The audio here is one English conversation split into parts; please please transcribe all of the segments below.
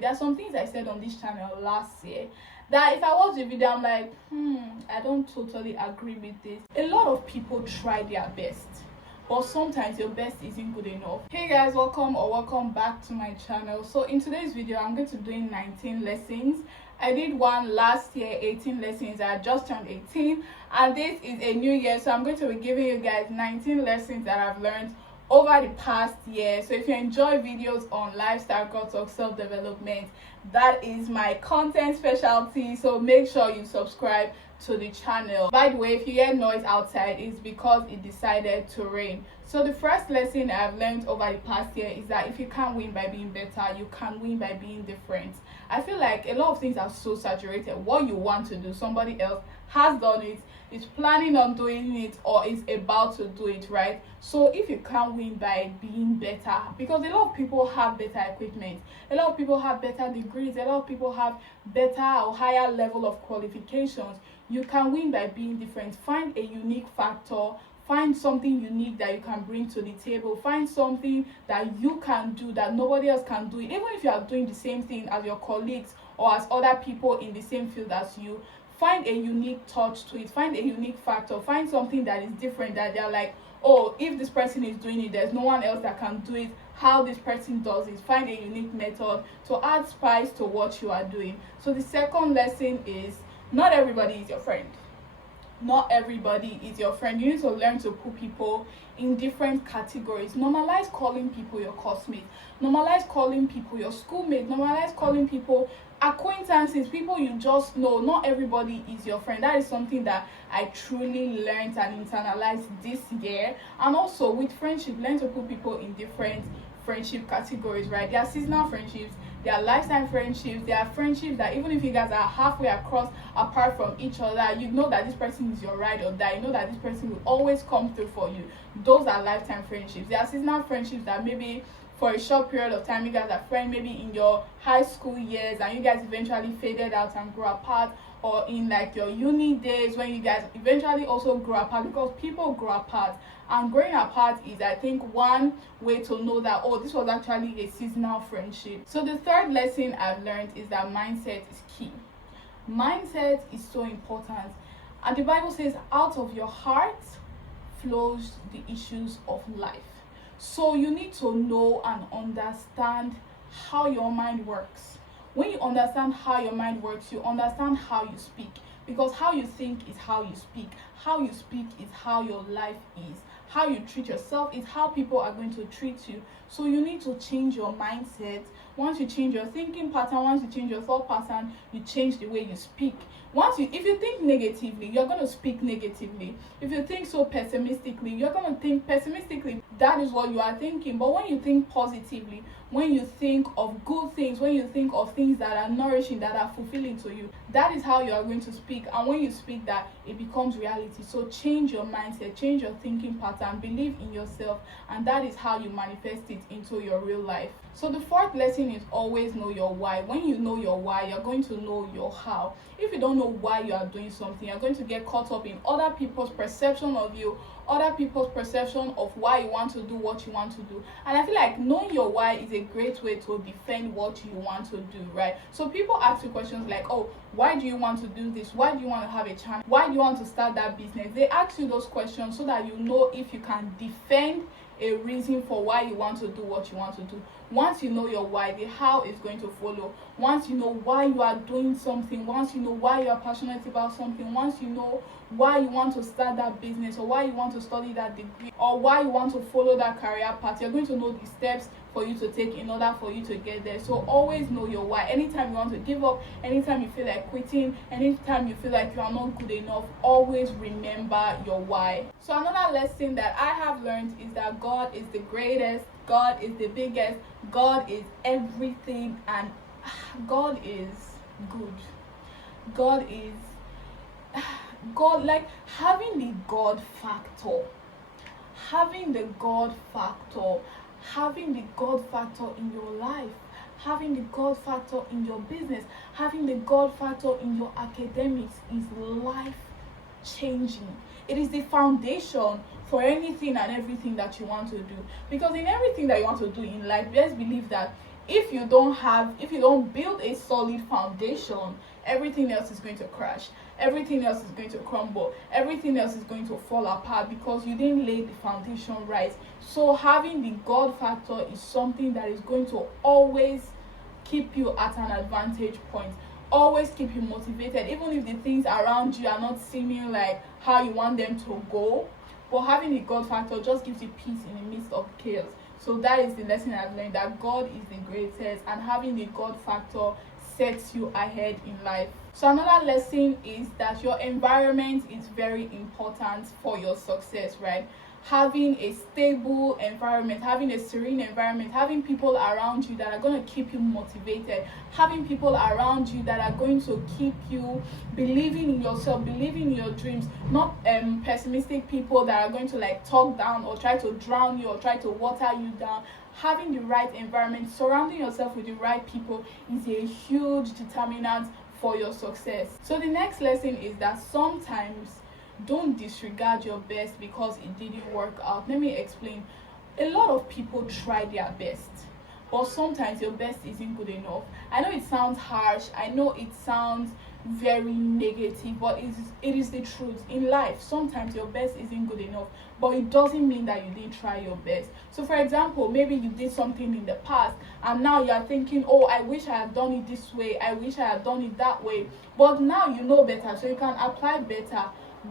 There are some things I said on this channel last year that if I watch the video, I'm like, I don't totally agree with this. A lot of people try their best, but sometimes your best isn't good enough. Hey guys, welcome back to my channel. So in today's video, I'm going to be doing 19 lessons. I did one last year, 18 lessons. I just turned 18, and this is a new year, so I'm going to be giving you guys 19 lessons that I've learned over the past year. So if you enjoy videos on lifestyle, growth, or self-development, that is my content specialty, so make sure you subscribe to the channel. By the way, if you hear noise outside, it's because it decided to rain. So the first lesson I've learned over the past year is that if you can't win by being better, you can win by being different. I feel like a lot of things are so saturated. What you want to do, somebody else has done it, is planning on doing it, or is about to do it, right? So if you can't win by being better, because a lot of people have better equipment, a lot of people have better degrees, a lot of people have better or higher level of qualifications, you can win by being different. Find a unique factor, find something unique that you can bring to the table, find something that you can do that nobody else can do. Even if you are doing the same thing as your colleagues or as other people in the same field as you, find a unique touch to it, find a unique factor, find something that is different, that they're like, oh, if this person is doing it, there's no one else that can do it how this person does it. Find a unique method to add spice to what you are doing. So the second lesson is, not everybody is your friend. Not everybody is your friend. You need to learn to put people in different categories. Normalize calling people your classmates, normalize calling people your schoolmates, normalize calling people acquaintances, people you just know. Not everybody is your friend. That is something that I truly learned and internalized this year. And also with friendship, learn to put people in different friendship categories, right? There are seasonal friendships, there are lifetime friendships, there are friendships that even if you guys are halfway across apart from each other, you know that this person is your ride or die, you know that this person will always come through for you. Those are lifetime friendships. There are seasonal friendships that maybe for a short period of time you guys are friends, maybe in your high school years, and you guys eventually faded out and grew apart, or in like your uni days when you guys eventually also grow apart, because people grow apart. And growing apart is, I think, one way to know that, oh, this was actually a seasonal friendship. So the third lesson I've learned is that mindset is key. Mindset is so important. And the Bible says, out of your heart flows the issues of life. So you need to know and understand how your mind works. When you understand how your mind works, you understand how you speak. Because how you think is how you speak. How you speak is how your life is. How you treat yourself is how people are going to treat you. So you need to change your mindset. Once you change your thinking pattern, once you change your thought pattern, you change the way you speak. If you think negatively, you're going to speak negatively. If you think so pessimistically, you're going to think pessimistically. That is what you are thinking. But when you think positively, when you think of good things, when you think of things that are nourishing, that are fulfilling to you, that is how you are going to speak. And when you speak that, it becomes reality. So change your mindset, change your thinking pattern, believe in yourself, and that is how you manifest it into your real life. So the fourth lesson is always know your why. When you know your why, you're going to know your how. If you don't know why you are doing something, you're going to get caught up in other people's perception of you, other people's perception of why you want to do what you want to do. And I feel like knowing your why is a great way to defend what you want to do, right? So people ask you questions like, oh, why do you want to do this? Why do you want to have a channel? Why do you want to start that business? They ask you those questions so that you know if you can defend a reason for why you want to do what you want to do. Once you know your why, the how is going to follow. Once you know why you are doing something, once you know why you are passionate about something, once you know why you want to start that business, or why you want to study that degree, or why you want to follow that career path, you're going to know the steps for you to take in order for you to get there. So always know your why. Anytime you want to give up, anytime you feel like quitting, anytime you feel like you are not good enough, always remember your why. So another lesson that I have learned is that God is the greatest, God is the biggest, God is everything, and God is good. God, like having the God factor, having the God factor in your life, having the God factor in your business, having the God factor in your academics is life changing. It is the foundation for anything and everything that you want to do. Because in everything that you want to do in life, let's believe that If you don't build a solid foundation, everything else is going to crash, everything else is going to crumble, everything else is going to fall apart because you didn't lay the foundation right. So having the God factor is something that is going to always keep you at an advantage point, always keep you motivated, even if the things around you are not seeming like how you want them to go. But having the God factor just gives you peace in the midst of chaos. So that is the lesson I've learned, that God is the greatest, and having the God factor sets you ahead in life. So another lesson is that your environment is very important for your success, right? Having a stable environment, having a serene environment, having people around you that are going to keep you motivated, having people around you that are going to keep you believing in yourself, believing in your dreams, not pessimistic people that are going to like talk down or try to drown you or try to water you down. Having the right environment, surrounding yourself with the right people is a huge determinant for your success. So the next lesson is that sometimes don't disregard your best because it didn't work out. Let me explain. A lot of people try their best, but sometimes your best isn't good enough. I know it sounds harsh, I know it sounds very negative, but it is the truth. In life, sometimes your best isn't good enough, but it doesn't mean that you didn't try your best. So for example, maybe you did something in the past and now you are thinking, oh, I wish I had done it this way, I wish I had done it that way, but now you know better, so you can apply better.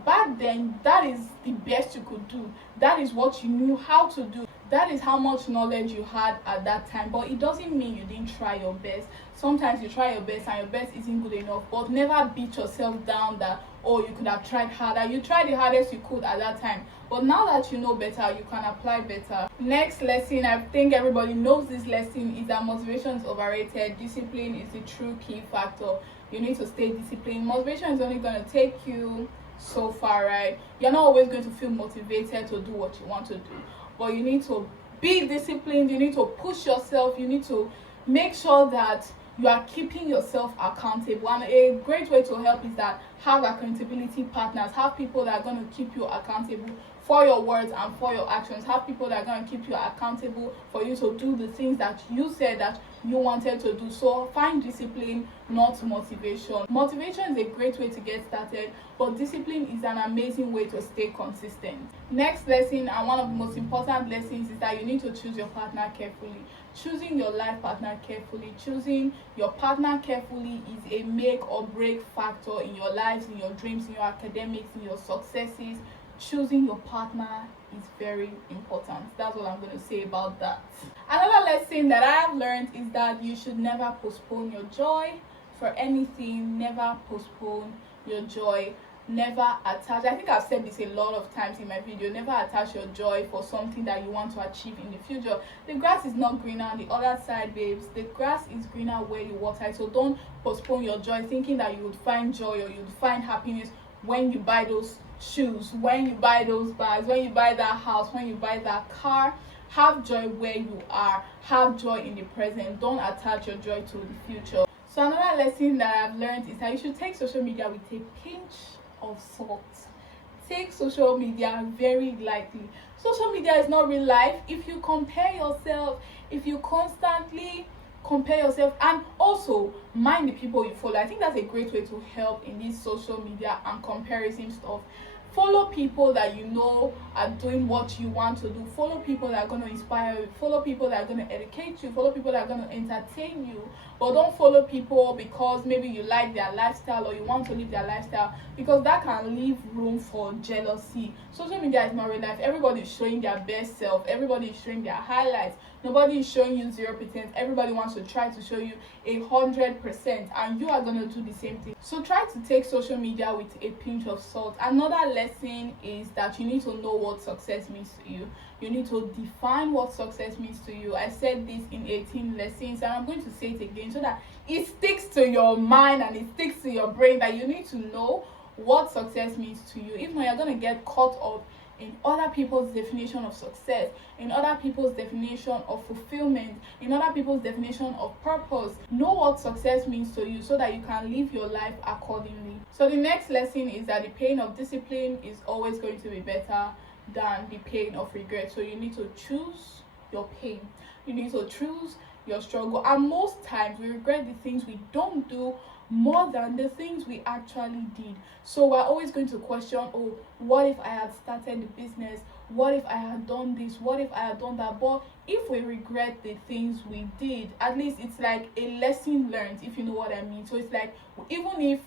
Back then, that is the best you could do, that is what you knew how to do, that is how much knowledge you had at that time. But it doesn't mean you didn't try your best. Sometimes you try your best and your best isn't good enough, but never beat yourself down that, oh, you could have tried harder. You tried the hardest you could at that time, but now that you know better, you can apply better. Next lesson, I think everybody knows this lesson, is that motivation is overrated. Discipline is the true key factor. You need to stay disciplined. Motivation is only going to take you so far, right? You're not always going to feel motivated to do what you want to do, but you need to be disciplined. You need to push yourself. You need to make sure that you are keeping yourself accountable. And a great way to help is that have accountability partners, have people that are going to keep you accountable for your words and for your actions. Have people that are going to keep you accountable for you to do the things that you said that you wanted to do. So find discipline, not motivation. Motivation is a great way to get started, but discipline is an amazing way to stay consistent. Next lesson, and one of the most important lessons, is that you need to choose your partner carefully. Choosing your life partner carefully, choosing your partner carefully is a make or break factor in your lives, in your dreams, in your academics, in your successes. Choosing your partner is very important. That's what I'm going to say about that. Another lesson that I have learned is that you should never postpone your joy for anything. Never postpone your joy. Never attach, I think I've said this a lot of times in my video, never attach your joy for something that you want to achieve in the future. The grass is not greener on the other side, babes. The grass is greener where you water it. So don't postpone your joy thinking that you would find joy or you would find happiness when you buy those shoes, when you buy those bags, when you buy that house, when you buy that car. Have joy where you are. Have joy in the present. Don't attach your joy to the future. So another lesson that I've learned is that you should take social media with a pinch of salt. Take social media very lightly. Social media is not real life. If you compare yourself, if you constantly compare yourself, and also mind the people you follow, I think that's a great way to help in this social media and comparison stuff. Follow people that you know are doing what you want to do. Follow people that are going to inspire you. Follow people that are going to educate you. Follow people that are going to entertain you. But don't follow people because maybe you like their lifestyle or you want to live their lifestyle, because that can leave room for jealousy. Social media is not real life. Everybody is showing their best self. Everybody is showing their highlights. Nobody is showing you 0%. Everybody wants to try to show you 100%, and you are going to do the same thing. So try to take social media with a pinch of salt. Another lesson is that you need to know what success means to you. You need to define what success means to you. I said this in 18 lessons, and I'm going to say it again so that it sticks to your mind and it sticks to your brain, that you need to know what success means to you. If not, you're going to get caught up in other people's definition of success, in other people's definition of fulfillment, in other people's definition of purpose. Know what success means to you so that you can live your life accordingly. So the next lesson is that the pain of discipline is always going to be better than the pain of regret. So you need to choose your pain. You need to choose your struggle. And most times we regret the things we don't do more than the things we actually did. So we're always going to question, oh, what if I had started the business? What if I had done this? What if I had done that? But if we regret the things we did, at least it's like a lesson learned, if you know what I mean. So it's like, even if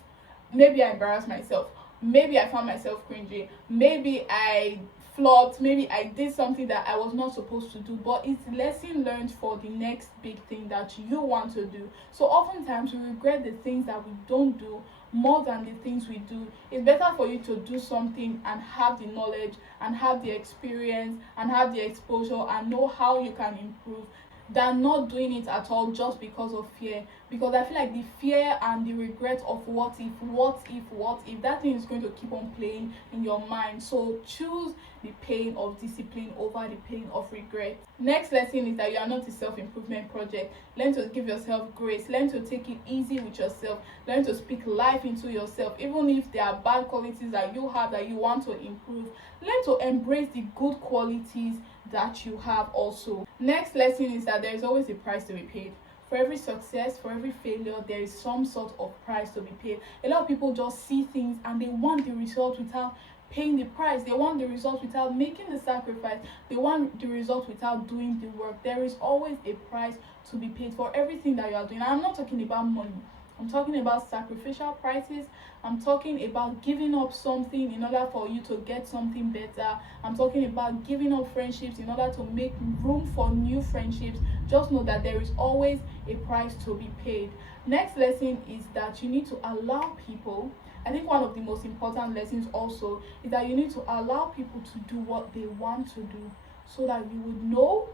maybe I embarrassed myself, maybe I found myself cringy, maybe I flopped, maybe I did something that I was not supposed to do, but it's lesson learned for the next big thing that you want to do. So oftentimes we regret the things that we don't do more than the things we do. It's better for you to do something and have the knowledge and have the experience and have the exposure and know how you can improve than not doing it at all just because of fear. Because I feel like the fear and the regret of what if, that thing is going to keep on playing in your mind. So choose the pain of discipline over the pain of regret. Next lesson is that you are not a self-improvement project. Learn to give yourself grace. Learn to take it easy with yourself. Learn to speak life into yourself. Even if there are bad qualities that you have that you want to improve, learn to embrace the good qualities that you have also. Next lesson is that there is always a price to be paid. For every success, for every failure, there is some sort of price to be paid. A lot of people just see things and they want the result without paying the price. They want the result without making the sacrifice. They want the result without doing the work. There is always a price to be paid for everything that you are doing. And I'm not talking about money. I'm talking about sacrificial prices. I'm talking about giving up something in order for you to get something better. I'm talking about giving up friendships in order to make room for new friendships. Just know that there is always a price to be paid. Next lesson is that you need to allow people. I think one of the most important lessons also is that you need to allow people to do what they want to do so that you would know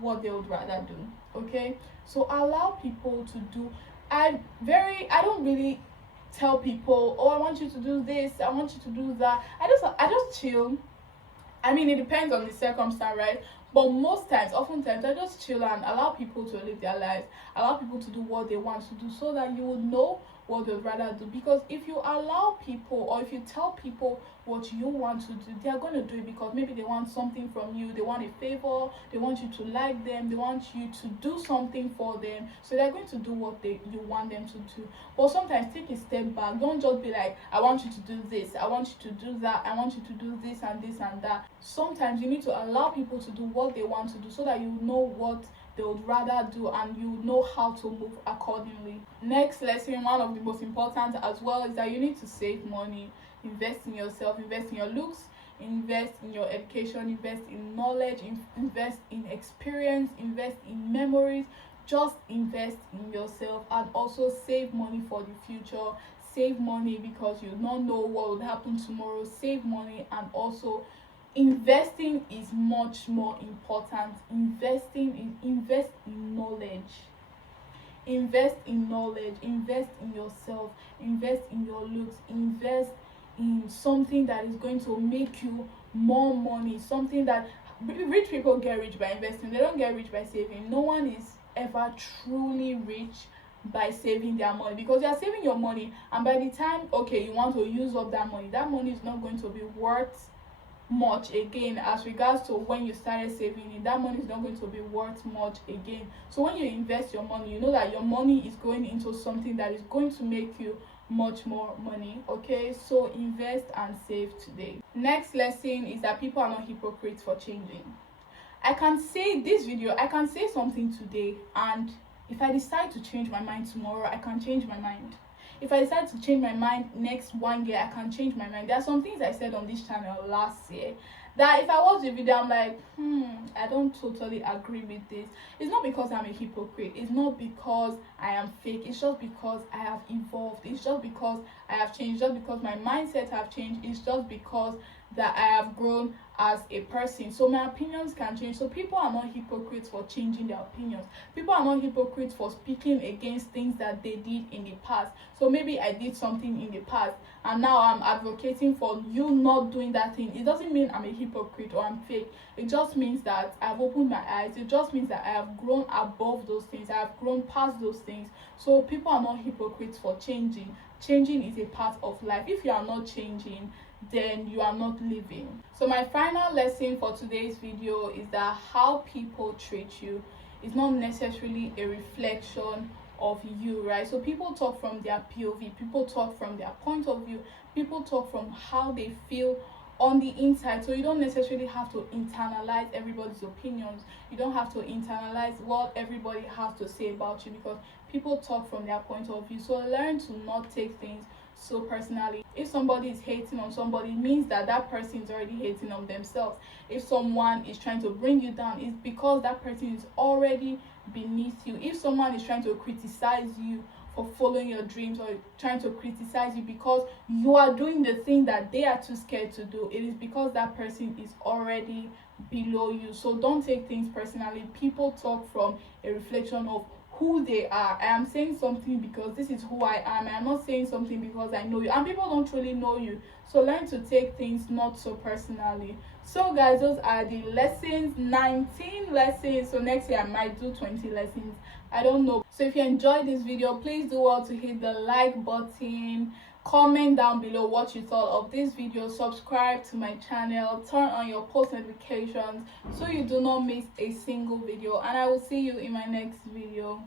what they would rather do. Okay? So allow people to do. I don't really tell people, oh, I want you to do this, I want you to do that. I just chill. I mean, it depends on the circumstance, right? But oftentimes, I just chill and allow people to live their lives, allow people to do what they want to do so that you would know what they'd rather do. Because if you allow people or if you tell people what you want to do, they're going to do it because maybe they want something from you, they want a favor, they want you to like them, they want you to do something for them, so they're going to do what you want them to do. But sometimes take a step back. Don't just be like, I want you to do this, I want you to do that, I want you to do this and this and that. Sometimes you need to allow people to do what they want to do so that you know what they would rather do and you know how to move accordingly. Next lesson, one of the most important as well, is that you need to save money. Invest in yourself, invest in your looks, invest in your education, invest in knowledge, invest in experience, invest in memories. Just invest in yourself and also save money for the future. Save money because you don't know what will happen tomorrow. Save money, and also investing is much more important. Invest in knowledge. Invest in knowledge, invest in yourself, invest in your looks, invest in something that is going to make you more money. Something that rich people get rich by investing. They don't get rich by saving. No one is ever truly rich by saving their money, because you are saving your money, and by the time you want to use up that money is not going to be worth much again. As regards to when you started saving it, that money is not going to be worth much again. So when you invest your money, you know that your money is going into something that is going to make you much more money. Okay, so invest and save today. Next lesson is that people are not hypocrites for changing. I can say something today, and if I decide to change my mind tomorrow, I can change my mind. If I decide to change my mind next 1 year, I can change my mind. There are some things I said on this channel last year that if I watch the video, I'm like, I don't totally agree with this. It's not because I'm a hypocrite. It's not because I am fake. It's just because I have evolved. It's just because I have changed. Just because my mindset have changed. It's just because that I have grown as a person. So my opinions can change. So people are not hypocrites for changing their opinions. People are not hypocrites for speaking against things that they did in the past. So maybe I did something in the past and now I'm advocating for you not doing that thing. It doesn't mean I'm a hypocrite or I'm fake. It just means that I've opened my eyes. It just means that I have grown above those things. I have grown past those things. So people are not hypocrites for changing. Changing is a part of life. If you are not changing, then you are not living. So my final lesson for today's video is that how people treat you is not necessarily a reflection of you, right? So people talk from their POV, people talk from their point of view, people talk from how they feel on the inside. So you don't necessarily have to internalize everybody's opinions. You don't have to internalize what everybody has to say about you, because people talk from their point of view. So learn to not take things so personally. If somebody is hating on somebody, it means that that person is already hating on themselves. If someone is trying to bring you down, it's because that person is already beneath you. If someone is trying to criticize you for following your dreams, or trying to criticize you because you are doing the thing that they are too scared to do, it is because that person is already below you. So don't take things personally. People talk from a reflection of who they are. I am saying something because this is who I am. I am not saying something because I know you, and people don't really know you. So learn to take things not so personally. So guys, those are the lessons, 19 lessons. So next year I might do 20 lessons, I don't know. So if you enjoyed this video, please do well to hit the like button, comment down below what you thought of this video, subscribe to my channel, turn on your post notifications so you do not miss a single video, and I will see you in my next video.